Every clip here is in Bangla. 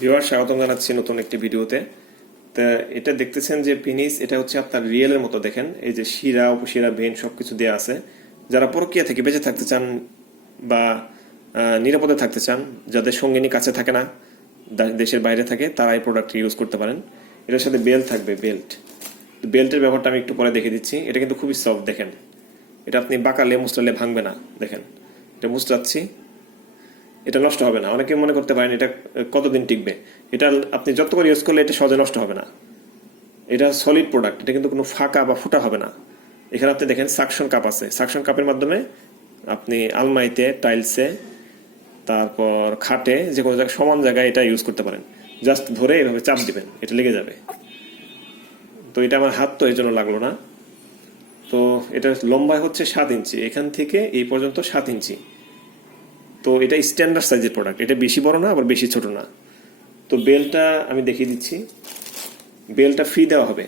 ভিউয়ার স্বাগতম জানাচ্ছি নতুন একটি ভিডিওতে। তা এটা দেখতেছেন যে পিনিস এটা হচ্ছে আপনার রিয়েলের মতো দেখেন। এই যে শিরা, উপশিরা, ভেন সবকিছু দেওয়া আছে। যারা প্রক্রিয়া থেকে বেঁচে থাকতে চান বা নিরাপদে থাকতে চান, যাদের সঙ্গিনী কাছে থাকে না দেশের বাইরে থাকে, তারা এই প্রোডাক্ট ইউজ করতে পারেন। এটার সাথে বেল্ট থাকবে বেল্ট বেল্টের ব্যাপারটা আমি একটু পরে দেখে দিচ্ছি। এটা কিন্তু খুবই সফট দেখেন। এটা আপনি বাঁকালে মুসলালে ভাঙবে না, দেখেন। এটা মুচড়াচ্ছি। এটা নষ্ট হবে না। অনেকে মনে করতে পারেন এটা কতদিন টিকবে? এটা আপনি যত করে ইউজ করলে এটা সহজে নষ্ট হবে না। এটা সলিড প্রোডাক্ট এটা কিন্তু কোনো ফাঁকা বা ফুটা হবে না। এখানে আপনি দেখেন সাকশন কাপ আছে। সাকশন কাপের মাধ্যমে আপনি আলমারিতে টাইলসে তারপর খাটে, যে কোনো জায়গায়, সমান জায়গায় এটা ইউজ করতে পারেন। জাস্ট ধরে এভাবে চাপ দিবেন, এটা লেগে যাবে। তো এটা আমার হাত তো এই জন্য লাগল না। তো এটা লম্বায় হচ্ছে সাত ইঞ্চি। এখান থেকে এই পর্যন্ত সাত ইঞ্চি। তো এটা স্ট্যান্ডার্ড সাইজের প্রোডাক্ট এটা বেশি বড় না, আবার বেশি ছোট না। তো বেলটা আমি দেখিয়ে দিচ্ছি। বেলটা ফ্রি দেওয়া হবে।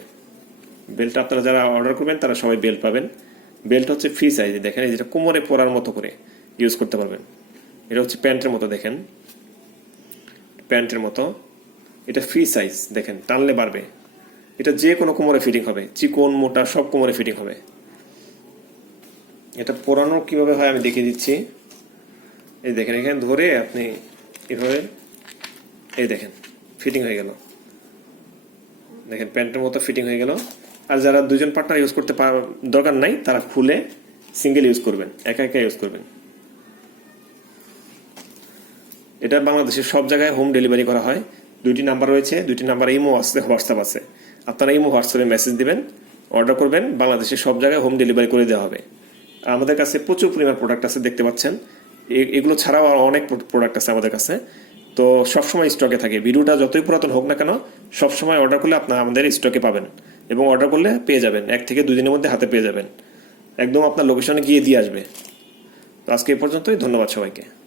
বেলটা আপনারা যারা অর্ডার করবেন, তারা সবাই বেল পাবেন। বেলটা হচ্ছে ফ্রি সাইজে দেখেন যেটা কোমরে পরার মতো করে ইউজ করতে পারবেন। এটা হচ্ছে প্যান্টের মতো, দেখেন। প্যান্টের মতো। এটা ফ্রি সাইজ দেখেন, টানলে বাড়বে। এটা যে কোনো কোমরে ফিটিং হবে। চিকন, মোটা, সব কোমরে ফিটিং হবে। এটা পোড়ানো কীভাবে হয় আমি দেখিয়ে দিচ্ছি। এই দেখেন, এখানে ধরে আপনি এভাবে, এই দেখেন ফিটিং হয়ে গেল। দেখেন, প্যান্টের মতো ফিটিং হয়ে গেল। আর যারা দুজন পার্টনার ইউজ করতে দরকার নাই, তারা খুলে সিঙ্গেল ইউজ করবেন, একা একা ইউজ করবেন। এটা বাংলাদেশের সব জায়গায় হোম ডেলিভারি করা হয়। দুইটি নাম্বার রয়েছে, দুইটি নাম্বার ইমো আছে হোয়াটসঅ্যাপ আছে। আপনারা ইমো হোয়াটসঅ্যাপে মেসেজ দিবেন অর্ডার করবেন বাংলাদেশের সব জায়গায় হোম ডেলিভারি করে দেওয়া হবে। আমাদের কাছে প্রচুর পরিমাণ প্রোডাক্ট আছে, দেখতে পাচ্ছেন। এগুলো ছাড়াও আর অনেক প্রোডাক্ট আছে আমাদের কাছে। তো সবসময় স্টকে থাকে। ভিডিওটা যতই পুরাতন হোক না কেন, সবসময় অর্ডার করলে আপনার আমাদের স্টকে পাবেন এবং অর্ডার করলে পেয়ে যাবেন। এক থেকে দুদিনের মধ্যে হাতে পেয়ে যাবেন। একদম আপনার লোকেশনে গিয়ে দিয়ে আসবে। তো আজকে এ পর্যন্তই। ধন্যবাদ সবাইকে।